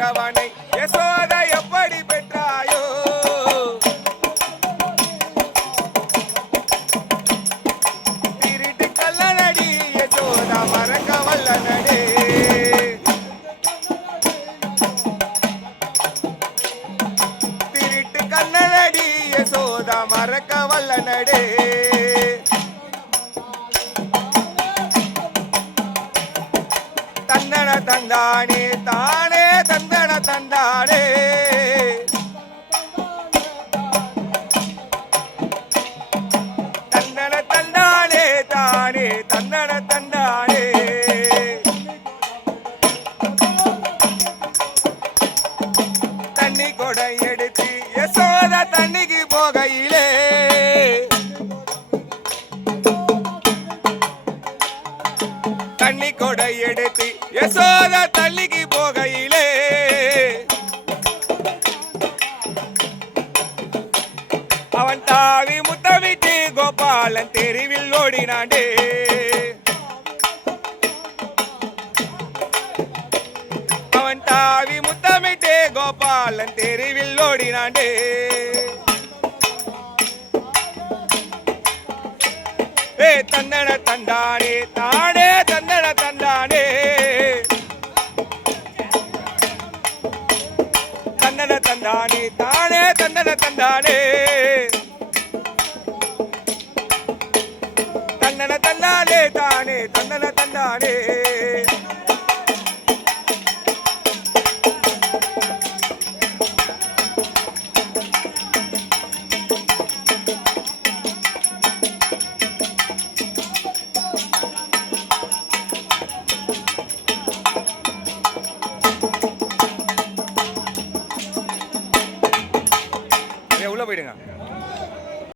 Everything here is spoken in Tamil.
பெற்றவனை யசோதை எப்படி பெற்றாயோ திருட்டு கல்லனடி யசோதா மறக்க வல்லனடே திருட்டு கல்லனடி யசோதா மறக்க வல்லனடே தந்தன தந்தானே தானே தந்தன தந்தானே தந்தன தந்தானே தானே தந்தன தந்தானே தண்ணி கொடை எடுத்து யசோதா தண்ணிக்கு போகையிலே தண்ணி கொடை எடுத்து யசோதா தள்ளிக்கு போகையிலே அவன் தாவி முத்தமிட்டு கோபாலன் தெருவில் ஓடினாண்டே அவன் தாவி முத்தமிட்டு கோபாலன் தெருவில் ஓடினாண்டே ஏ தந்தன தந்தானே தானே தந்தன தந்தானே தந்தன தந்தானே தானே தந்தன தந்தானே தந்தன தந்தானே தானே தந்தன தந்தானே